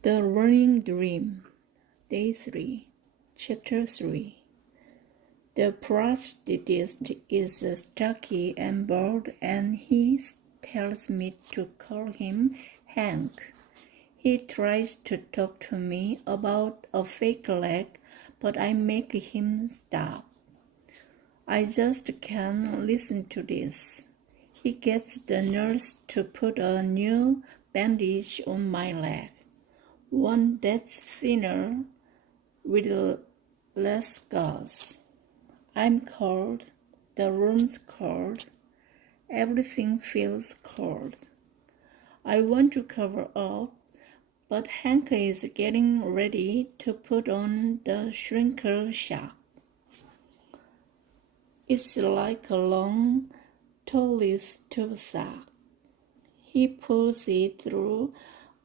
The Running Dream, Day 3, Chapter 3. The protagonist is stocky and bald, and he tells me to call him Hank. He tries to talk to me about a fake leg, but I make him stop. I just can't listen to this. He gets the nurse to put a new bandage on my leg, one that's thinner with less gauze. I'm cold, the room's cold, everything feels cold. I want to cover up, but Hank is getting ready to put on the shrinker shock. It's like a long, toeless tube sock. He pulls it through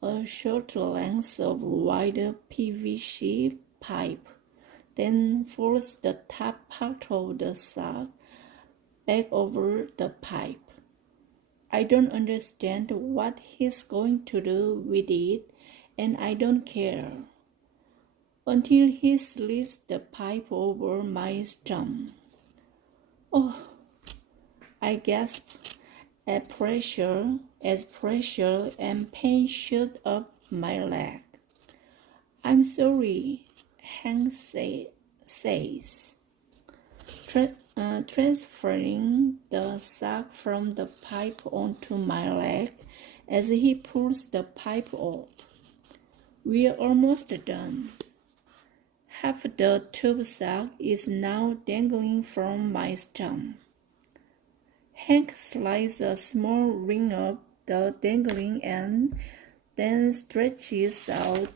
a short length of wide PVC pipe, then folds the top part of the sock back over the pipe. I don't understand what he's going to do with it, and I don't care, until he slips the pipe over my stump. Oh, I gasp as pressure and pain shoot up my leg. I'm sorry, Hank says, transferring the sock from the pipe onto my leg as he pulls the pipe off. We're almost done. Half the tube sock is now dangling from my stump. Hank slides a small ring up the dangling end, then stretches out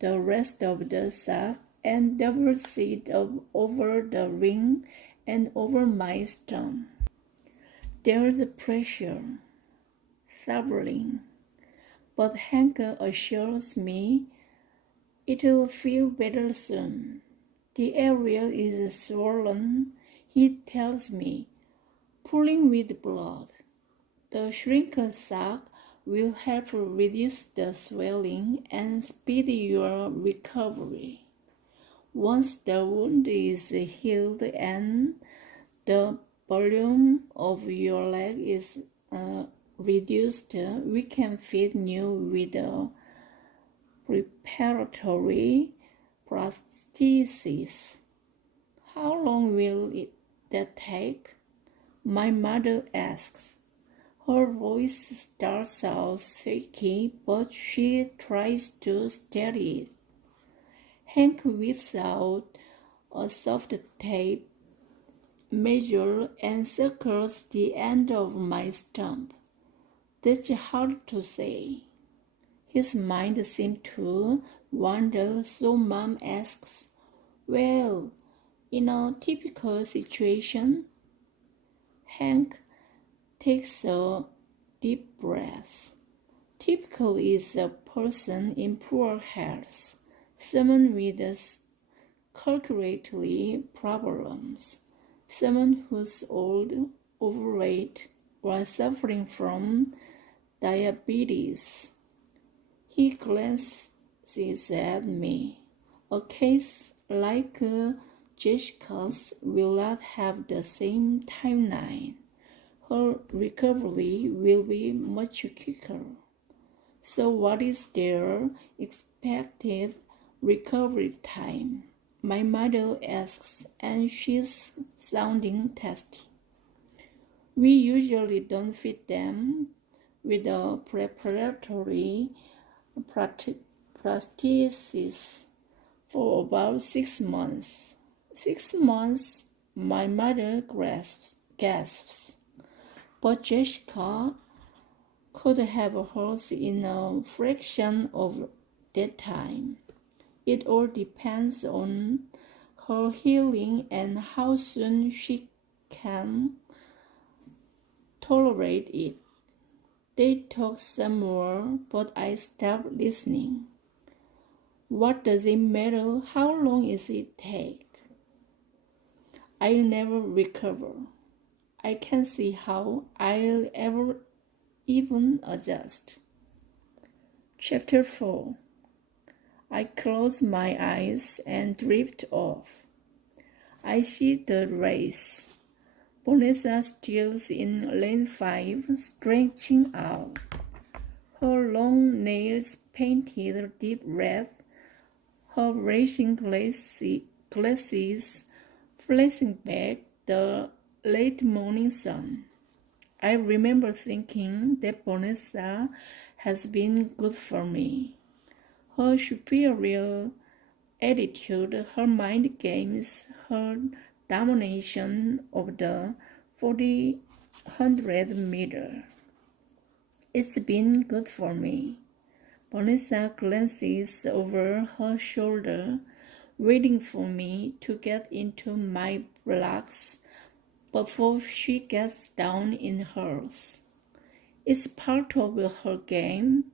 the rest of the sock and doubles it up over the ring and over my stump. There's pressure, throbbing, but Hank assures me it'll feel better soon. The area is swollen, he tells me, pooling with blood. The shrinker sock will help reduce the swelling and speed your recovery. Once the wound is healed and the volume of your leg is reduced, we can fit you with a preparatory prosthesis. How long will that take? My mother asks. Her voice starts out shaky, but she tries to steady it. Hank whips out a soft tape measure and circles the end of my stump. That's hard to say. His mind seemed to wander, so Mom asks, well, in a typical situation, Hank takes a deep breath. Typical is a person in poor health, someone with calculatedly problems, someone who's old, overweight, or suffering from diabetes. He glances at me. A case like Jessica's will not have the same timeline. Her recovery will be much quicker. So what is their expected recovery time? My mother asks, and she's sounding testy. We usually don't fit them with a preparatory prosthesis for about 6 months. 6 months, my mother gasps. But Jessica could have hers in a fraction of that time. It all depends on her healing and how soon she can tolerate it. They talk some more, but I stop listening. What does it matter? How long is it take? I'll never recover. I can't see how I'll ever even adjust. Chapter 4. I close my eyes and drift off. I see the race. Vanessa still in lane 5, stretching out. Her long nails painted deep red, her racing glasses flashing back the late morning sun. I remember thinking that Vanessa has been good for me. Her superior attitude, her mind games, her domination of the 400 meter. It's been good for me. Vanessa glances over her shoulder, waiting for me to get into my blocks before she gets down in hers. It's part of her game.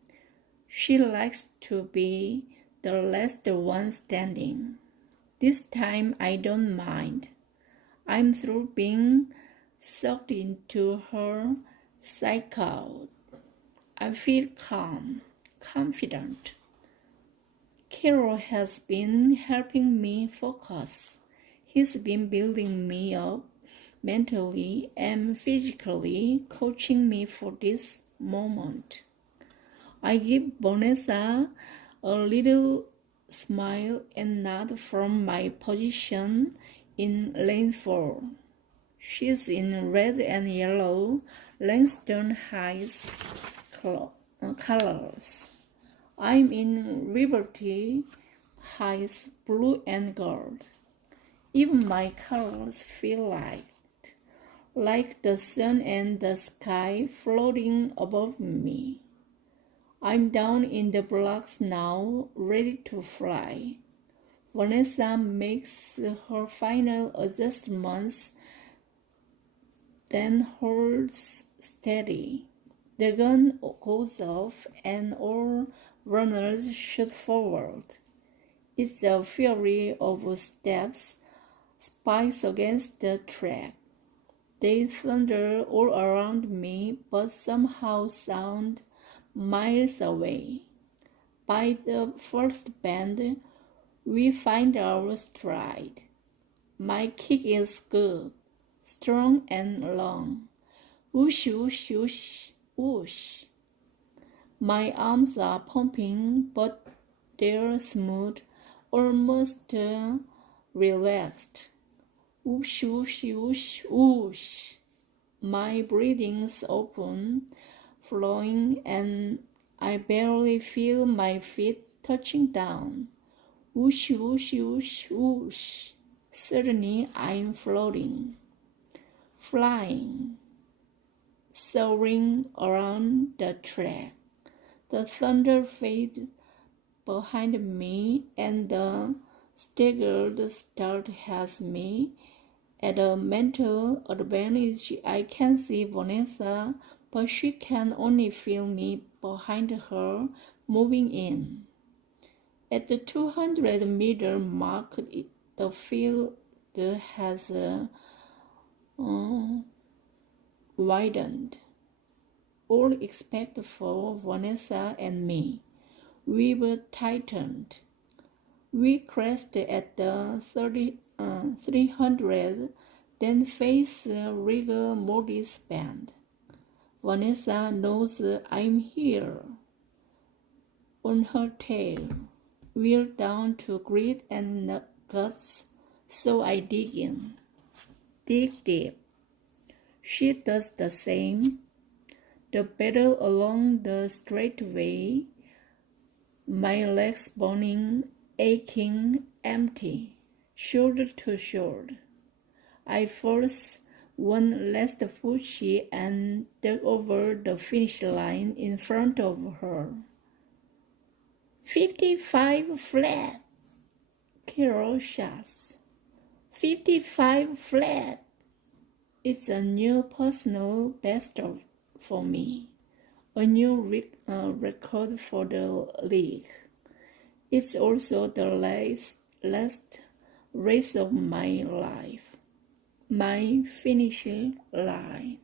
She likes to be the last one standing. This time I don't mind. I'm through being sucked into her cycle. I feel calm, confident. Carol has been helping me focus. He's been building me up mentally and physically, coaching me for this moment. I give Vanessa a little smile and nod from my position in lane 4. She's in red and yellow Langston Heights colors. I'm in Liberty Heights blue and gold. Even my colors feel like the sun and the sky floating above me. I'm down in the blocks now, ready to fly. Vanessa makes her final adjustments, then holds steady. The gun goes off and all runners shoot forward. It's a fury of steps, spikes against the track. They thunder all around me, but somehow sound miles away. By the first bend, we find our stride. My kick is good, strong and long. Whoosh, whoosh, whoosh, whoosh. My arms are pumping, but they're smooth, almost relaxed. Whoosh, whoosh, whoosh, whoosh. My breathing's open, flowing, and I barely feel my feet touching down. Whoosh, whoosh, whoosh, whoosh. Suddenly I'm floating, flying, soaring around the track. The thunder fades behind me, and the staggered start has me at a mental advantage. I can see Vanessa, but she can only feel me behind her moving in. At the 200-meter mark, the field has widened. All except for Vanessa and me. We were tightened. We crashed at the 300, then faced rigor mortis bend. Vanessa knows I'm here. On her tail, we're down to grit and guts, so I dig in. Dig deep. She does the same. The battle along the straightaway, my legs burning, aching, empty, shoulder to shoulder. I force one last push and dug over the finish line in front of her. 55 flat, Carol shouts. 55 flat. It's a new personal best for me, a new record for the league. It's also the last race of my life, my finishing line.